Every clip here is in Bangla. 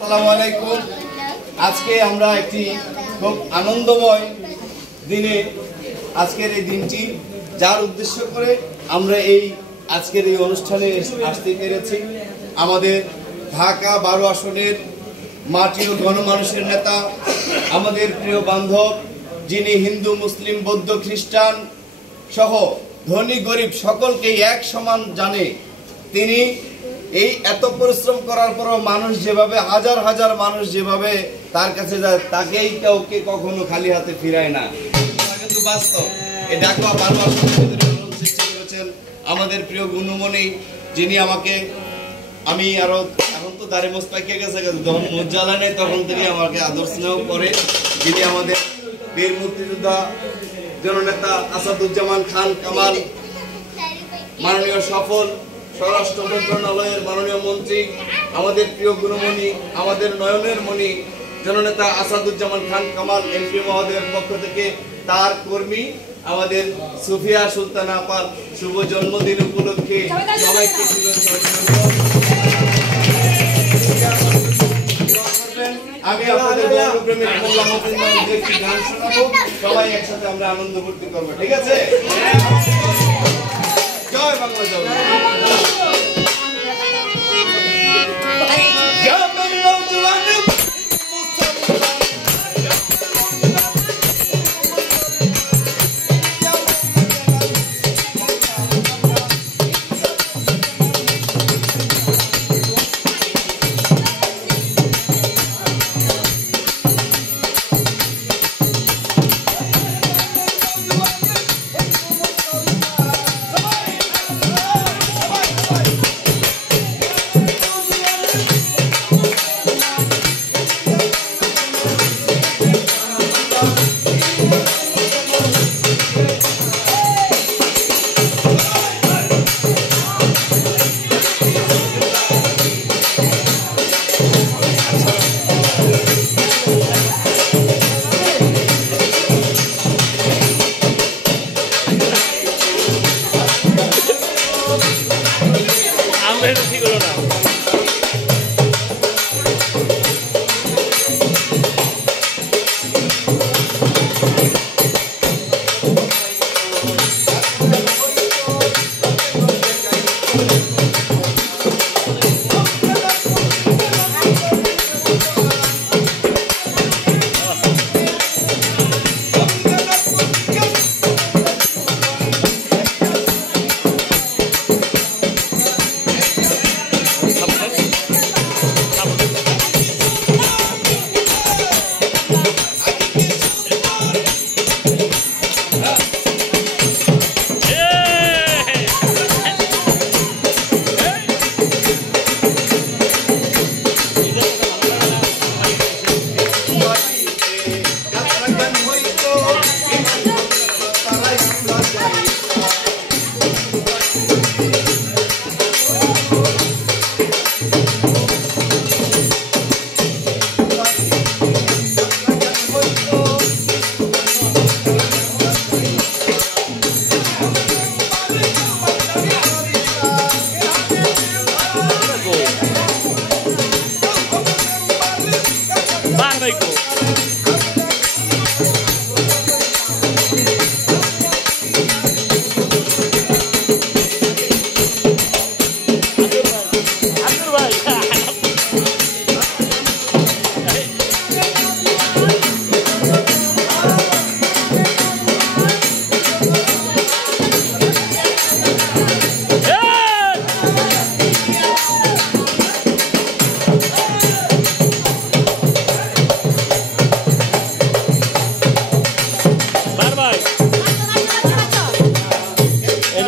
আসসালামু আলাইকুম। আজকে আমরা একটি খুব আনন্দময় দিনে আজকের এই দিনটি যার উদ্দেশ্য করে আমরা এই আজকের এই অনুষ্ঠানে আসতে পেরেছি। আমাদের ঢাকা 12 আসনের মাটি ও গণমানুষের নেতা, আমাদের প্রিয় বান্ধব, যিনি হিন্দু, মুসলিম, বৌদ্ধ, খ্রিস্টান সহ ধনী গরিব সকলকে এক সমান জানে, তিনি এই এত পরিশ্রম করার পরও মানুষ যেভাবে হাজার হাজার মানুষ যেভাবে তার কাছে যায়, তাকেই কাউকে কখনো খালি হাতে ফিরায় না। কিন্তু বাস্তব এই ঢাকা 12 আসনের সৃষ্টি করেছেন আমাদের প্রিয় গুণমণি, যিনি আমি আরো এখন তো দাড়ি মোজ পাকিয়ে গেছে, যখন মোজ জ্বালায় নেই তখন তিনি আমাকে আদর স্নেহ করে, যিনি আমাদের বীর মুক্তিযোদ্ধা জননেতা আসাদুজ্জামান খান কামাল, মাননীয় সফল স্বরাষ্ট্র মন্ত্রণালয়ের মাননীয় মন্ত্রী, আমাদের প্রিয় গুণমণি, আমাদের নয়নের মণি জননেতা আসাদুজ্জামান খান কামাল এমপি মহোদয়ের পক্ষ থেকে তার কর্মী আমাদের সুফিয়া সুলতানা আপার শুভ জন্মদিন উপলক্ষে সবাইকে শুভেচ্ছা অভিনন্দন। আমি আপনাদের গৌরবপ্রেমিক মোল্লা মতিউর একটি গান শোনাবো, সবাই একসাথে আমরা আনন্দ ফুর্তি করবো, ঠিক আছে? জয় বাংলা, জয়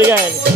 Again.